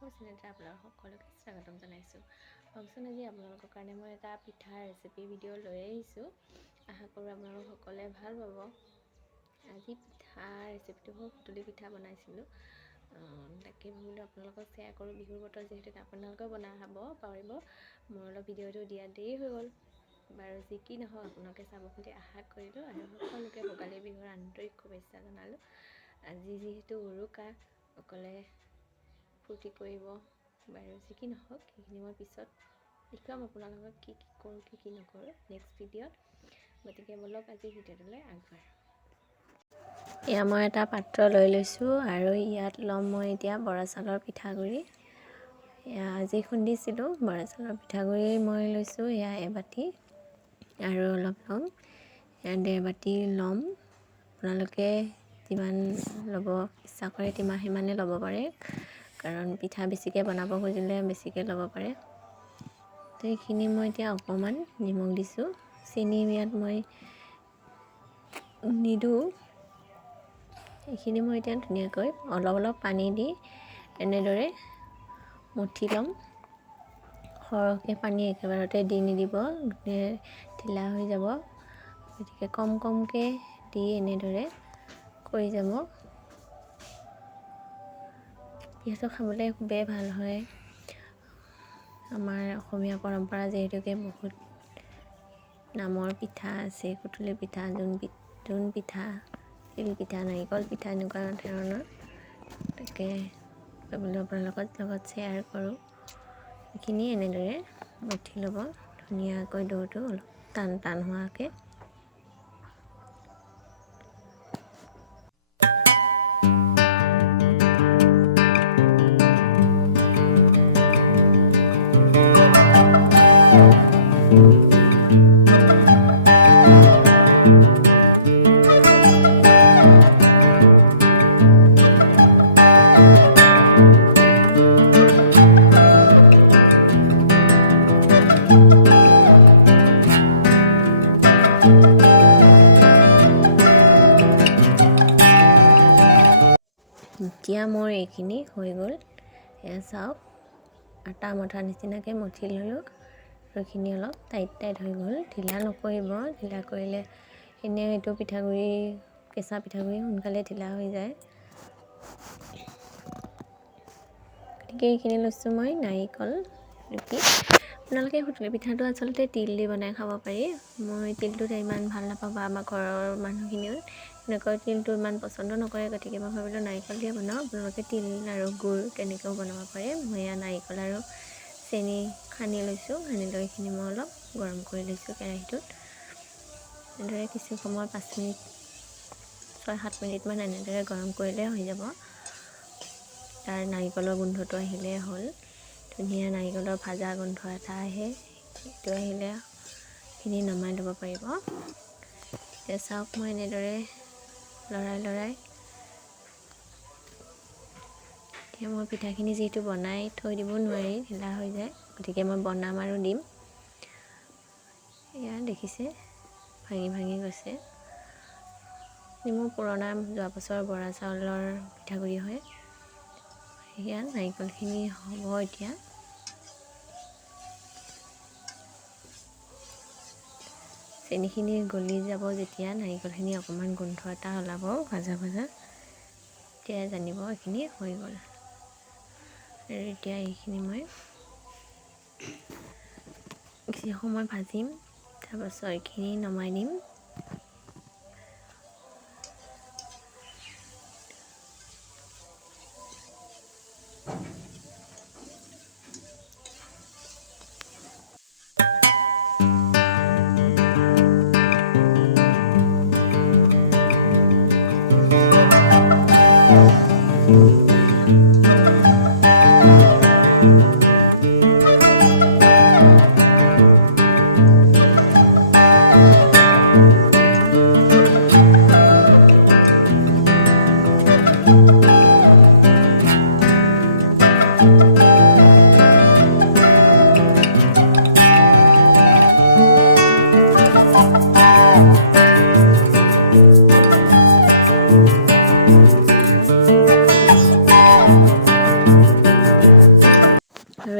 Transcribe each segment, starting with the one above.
মোৰ চেনেলতে আপোনালোকক সকলোকে স্বাগতম জনাইছোঁ। ভাবকচোন আজি আপোনালোকৰ কাৰণে মই এটা পিঠা ৰেচিপি ভিডিঅ' লৈ আহিছোঁ। আশা কৰোঁ আপোনালোক সকলোৱে ভাল পাব। আজি পিঠা ৰেচিপিটো হ'ল সুতুলি পিঠা বনাইছিলোঁ। তাকে ভাবিলোঁ আপোনালোকক শ্বেয়াৰ কৰোঁ। বিহুৰ বতৰ যিহেতুকে আপোনালোকেও খাব পাৰিব। মোৰ অলপ ভিডিঅ'টো দিয়া দেৰি হৈ গ'ল। বাৰু যি কি নহওক আপোনালোকে চাব বুলি আশা কৰিলোঁ আৰু সকলোকে ভোগালী বিহুৰ আন্তৰিক শুভেচ্ছা জনালোঁ। আজি যিহেতু উৰুকা, সকলে ফূৰ্তি কৰিব। বাৰু যি কি নহওক সেইখিনি মই পিছত দেখুৱাম আপোনালোকক কি কৰোঁ কি নকৰোঁ নেক্সট ভিডিঅ'ত। গতিকে বলক আজি ভিডিঅ'টোলৈ আগবাঢ়োঁ। এয়া মই এটা পাত্ৰ লৈ লৈছোঁ আৰু ইয়াত ল'ম মই এতিয়া বৰা চাউলৰ পিঠাগুড়ি। এয়া আজি খুন্দিছিলোঁ বৰা চাউলৰ পিঠাগুড়ি মই লৈছোঁ এয়া এবাটি আৰু অলপ ল'ম এয়া 1.5 বাটি ল'ম। আপোনালোকে যিমান ল'ব ইচ্ছা কৰে সিমানে ল'ব পাৰে, কাৰণ পিঠা বেছিকৈ বনাব খুজিলে বেছিকৈ ল'ব পাৰে। তো এইখিনি মই এতিয়া অকণমান নিমখ দিছোঁ। চেনি ইয়াত মই নিদিওঁ। এইখিনি মই এতিয়া ধুনীয়াকৈ অলপ পানী দি এনেদৰে মঠি ল'ম। সৰহকৈ পানী একেবাৰতে দি নিদিব, ঢিলা হৈ যাব। গতিকে কমকৈ দি এনেদৰে কৰি যাব। পিঠাটো খাবলৈ খুবেই ভাল হয়। আমাৰ অসমীয়া পৰম্পৰা যিহেতুকে বহুত নামৰ পিঠা আছে। সুতুলি পিঠা, জোন পিঠা, তিল পিঠা, নাৰিকল পিঠা এনেকুৱা ধৰণৰ। তাকে আপোনালোকৰ লগত শ্বেয়াৰ কৰোঁ। এইখিনি এনেদৰে মঠি ল'ব ধুনীয়াকৈ, ডোটো অলপ টান হোৱাকৈ। এতিয়া মোৰ এইখিনি হৈ গ'ল। এয়া চাওক, আটা মঠাৰ নিচিনাকৈ মঠি ল'লোঁ আৰু এইখিনি অলপ টাইট হৈ গ'ল। ঢিলা নকৰিব, ঢিলা কৰিলে এনেও এইটো পিঠাগুড়ি, কেঁচা পিঠাগুড়ি সোনকালে ঢিলা হৈ যায়। গতিকে এইখিনি লৈছোঁ মই নাৰিকল ৰুকি। আপোনালোকে সুতুলি পিঠাটো আচলতে তিল দি বনাই খাব পাৰি। মই তিলটো ইমান ভাল নাপাওঁ, বা আমাৰ ঘৰৰ মানুহখিনিও এনেকৈ তিলটো ইমান পচন্দ নকৰে। গতিকে মই ভাবিলোঁ নাৰিকল দিয়ে বনাওঁ। আপোনালোকে তিল আৰু গুড় তেনেকৈও বনাব পাৰে। মই এয়া নাৰিকল আৰু চেনি সানি লৈছোঁ। সানি লৈ এইখিনি মই অলপ গৰম কৰি লৈছোঁ কেৰাহীটোত। এনেদৰে কিছু সময় 5 মিনিট 6-7 মিনিটমান এনেদৰে গৰম কৰিলে হৈ যাব। তাৰ নাৰিকলৰ গোন্ধটো আহিলে হ'ল। ধুনীয়া নাৰিকলৰ ভাজা গোন্ধ এটা আহে। সেইটো আহিলে এইখিনি নমাই ল'ব পাৰিব। এতিয়া চাওক, মই এনেদৰে লৰাই এতিয়া মই পিঠাখিনি যিহেতু বনাই থৈ দিব নোৱাৰি, ঢিলা হৈ যায়। গতিকে মই বনাম আৰু দিম। এয়া দেখিছে ভাঙি গৈছে। মোৰ পুৰণা যোৱা বছৰৰ বৰা চাউলৰ পিঠাগুড়ি হয়। এয়া নাৰিকলখিনি হ'ব এতিয়া। চেনিখিনি গলি যাব যেতিয়া, নাৰিকলখিনি অকণমান গোন্ধ এটা ওলাব ভাজা তেতিয়া জানিব এইখিনি হৈ গ'ল। আৰু এতিয়া এইখিনি মই কিছু সময় ভাজিম, তাৰপাছত এইখিনি নমাই দিম।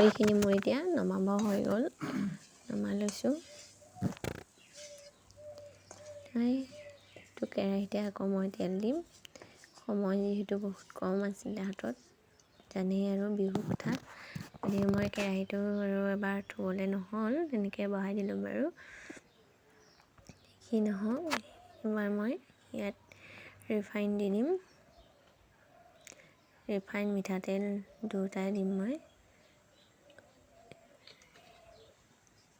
এইখিনি মোৰ এতিয়া নমাব হৈ গ'ল, নমাই লৈছোঁ। এইটো কেৰাহীতে আকৌ মই তেল দিম। সময় যিহেতু বহুত কম আছিলে হাতত, জানেই আৰু বিহু কথা, গতিকে মই কেৰাহীটো আৰু এবাৰ থ'বলৈ নহ'ল, তেনেকৈ বহাই দিলোঁ বাৰু। কি নহওক, এবাৰ মই ইয়াত ৰিফাইন দি দিম। ৰিফাইন মিঠাতেল দুয়োটাই দিম মই।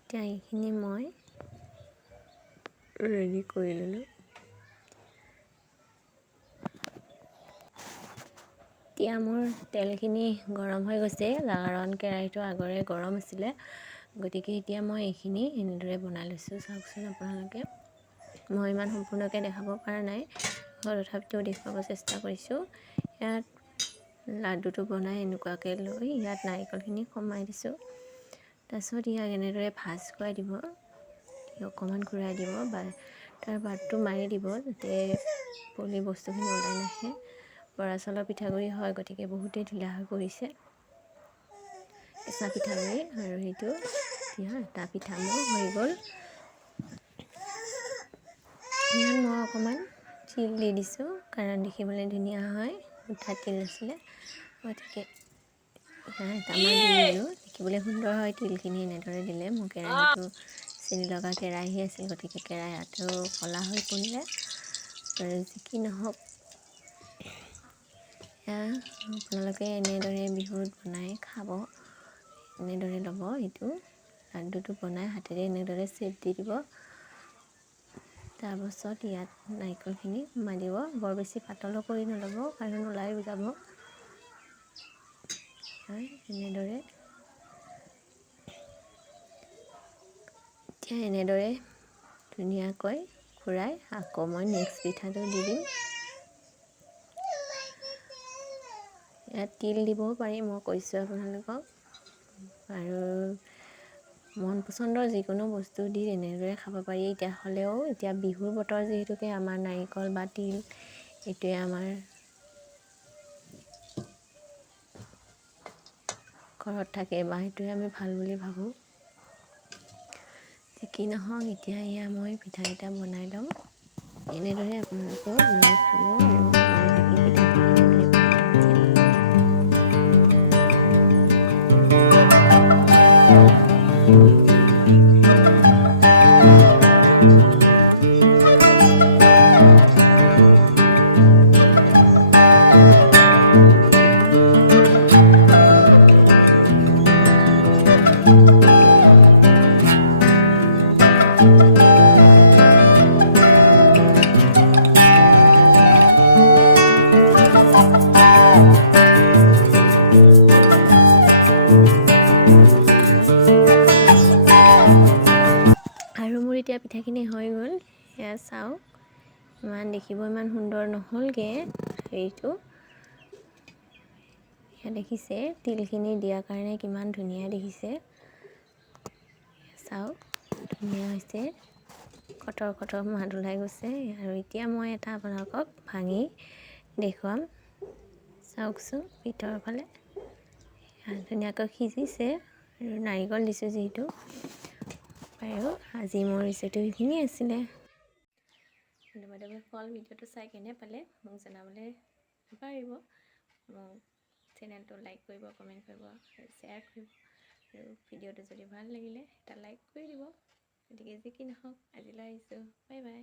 এতিয়া এইখিনি মই ৰেডি কৰি ল'লোঁ। এতিয়া মোৰ তেলখিনি গৰম হৈ গৈছে, কাৰণ কেৰাহীটো আগৰে গৰম আছিলে, গতিকে এতিয়া মই এইখিনি এনেদৰে বনাই লৈছোঁ। চাওকচোন আপোনালোকে, মই ইমান সম্পূৰ্ণকৈ দেখাব পৰা নাই, তথাপিতো দেখুৱাব চেষ্টা কৰিছোঁ। ইয়াত লাডুটো বনাই এনেকুৱাকৈ লৈ ইয়াত নাৰিকলখিনি কমাই দিছোঁ। তাৰপিছত ইয়াক এনেদৰে ভাজ খুৱাই দিব, অকণমান ঘূৰাই দিব বা তাৰ বাটটো মাৰি দিব, যাতে পলি বস্তুখিনি ওলাই নাহে। বৰা চাউলৰ পিঠাগুড়ি হয়, গতিকে বহুতেই ঢিলা হৈ পৰিছে, কেঁচা পিঠাগুড়ি। আৰু সেইটো এতিয়া এটা পিঠা মোৰ হৈ গ'ল। ইয়াত মই অকণমান তিল দি দিছোঁ, কাৰণ দেখিবলৈ ধুনীয়া হয়, মুঠা তিল আছিলে, গতিকে এটা মই দি দিলোঁ। দেখিবলৈ সুন্দৰ হয় তিলখিনি এনেদৰে দিলে। মোৰ কেৰাহীটো চেনি লগা কেৰাহী আছিল, গতিকে কেৰাহীটো ক'লা হৈ পৰিলে। আৰু যি কি নহওক, আপোনালোকে এনেদৰে বিহুত বনাই খাব, এনেদৰে ল'ব। এইটো লাডুটো বনাই হাতেৰে এনেদৰে চেপ দি দিব। তাৰপাছত ইয়াত নাৰিকলখিনি সোমাই দিব। বৰ বেছি পাতলো কৰি নল'ব, কাৰণ ওলাই যাব। এনেদৰে এতিয়া এনেদৰে ধুনীয়াকৈ ঘূৰাই আকৌ মই নেক্সট পিঠাটো দি দিম। ইয়াত তিল দিবও পাৰি, মই কৈছোঁ আপোনালোকক। আৰু মন পচন্দৰ যিকোনো বস্তু দি এনেদৰে খাব পাৰি। এতিয়া হ'লেও এতিয়া বিহুৰ বতৰ যিহেতুকে আমাৰ নাৰিকল বা তিল এইটোৱে আমাৰ ঘৰত থাকে, বা সেইটোৱে আমি ভাল বুলি ভাবোঁ। কি নহওক, এতিয়া এয়া মই পিঠাকেইটা বনাই ল'ম। এনেদৰে আপোনালোকেও বনাই খাব, আৰু মই বাকী পিঠাখিনি এনেদৰে বনাই ল'ম এতিয়া। আৰু মোৰ এতিয়া পিঠাখিনি হৈ গ'ল, সেয়া চাওক। দেখিব ইমান সুন্দৰ নহ'লগৈ হেৰিটো। এয়া দেখিছে, তিলখিনি দিয়াৰ কাৰণে কিমান ধুনীয়া দেখিছে। চাওক, ধুনীয়া হৈছে, কটৰ কটৰ মাত ওলাই গৈছে। আৰু এতিয়া মই এটা আপোনালোকক ভাঙি দেখুৱাম, চাওকচোন ভিতৰৰ ফালে ধুনীয়াকৈ সিজিছে, আৰু নাৰিকল দিছোঁ যিহেতু। আৰু আজি মোৰ ৰেচিপিটো সেইখিনিয়ে আছিলে। ধন্যবাদ। ফল ভিডিঅ'টো চাই কেনে পালে মোক জনাবলৈ নাপাহৰিব। মোক চেনেলটো লাইক কৰিব, কমেণ্ট কৰিব, আৰু শ্বেয়াৰ কৰিব। আৰু ভিডিঅ'টো যদি ভাল লাগিলে এটা লাইক কৰি দিব। গতিকে যি কি নহওক, আজিলৈ আহিছোঁ, বাই বাই।